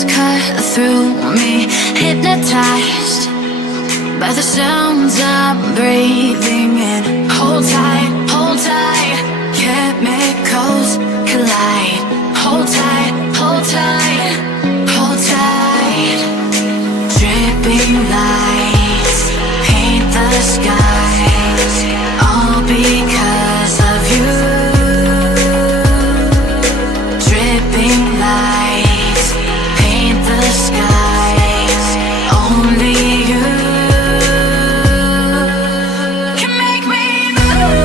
waves cut through me, hypnotized by the sounds I'm breathing in. Hold tight, hold tight, chemicals collide. Hold tight, hold tight, hold tight. Dripping lights paint the skies, all because of you. Dripping lights paint the skies, only you can make me move.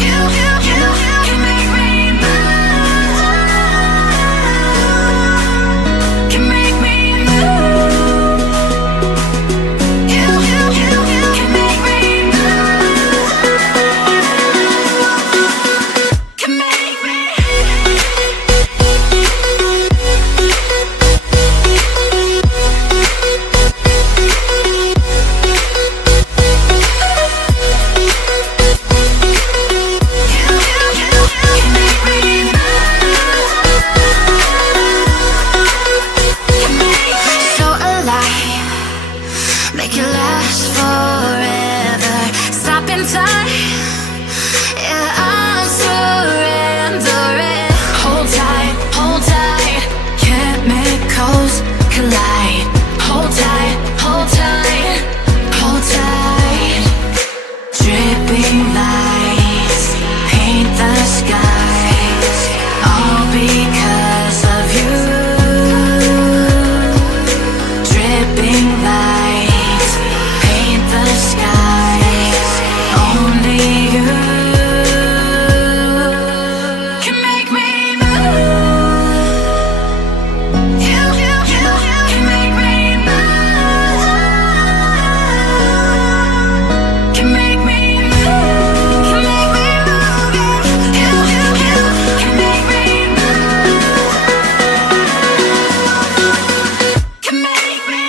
You can make me move. Can make me move. You can make me move. Can make me. So alive, make it last forever. Stop in time, yeah, I'm surrendering. Hold tight, chemicals collide. Hold tight, hold tight, hold tight. Dripping lights paint the skies, all because of you. Dripping lights paint the skies, only you can make me move. You can make me move. Can make me move. Can make me move. You can make me move. Can make me.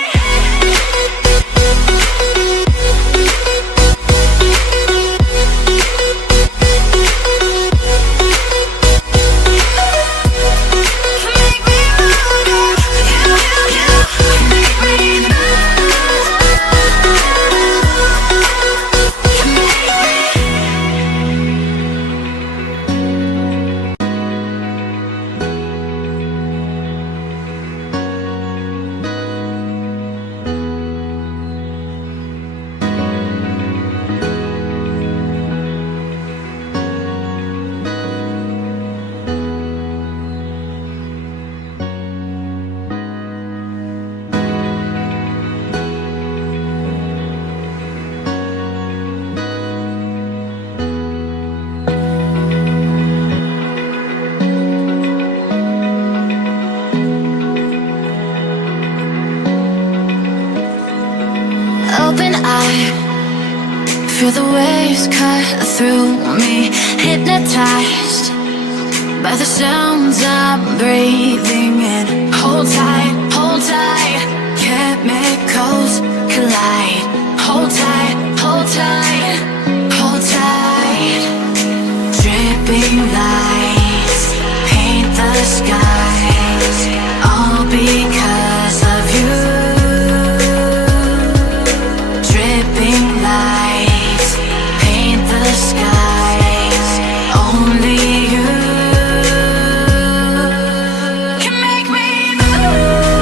Open eye, feel the waves cut through me, hypnotized by the sounds I'm breathing in. Hold tight, chemicals collide. Hold tight, hold tight, hold tight. Dripping lights paint the skies, all because of you. Dripping lights paint the skies, only you can make me move.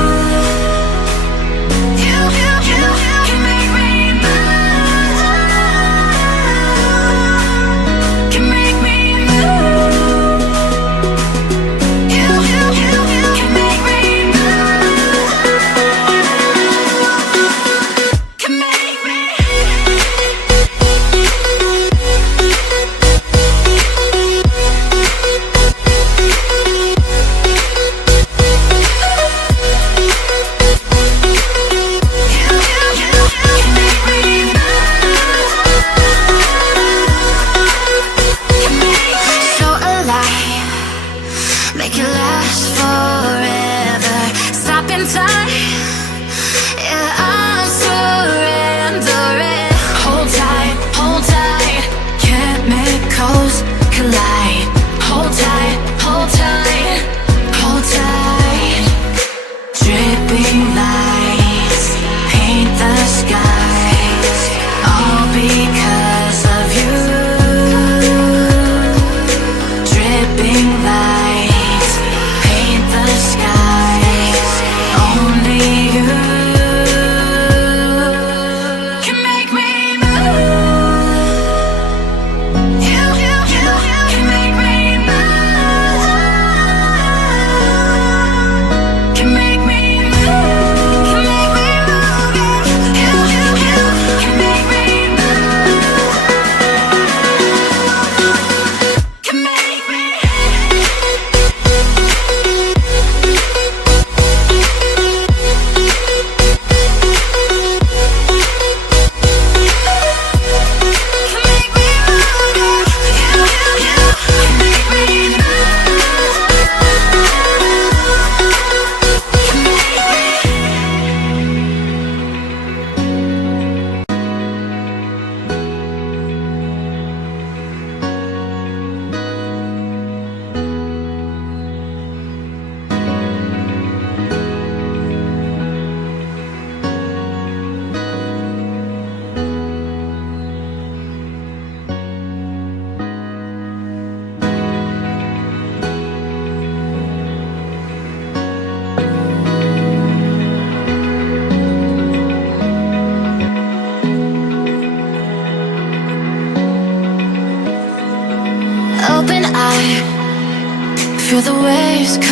waves cut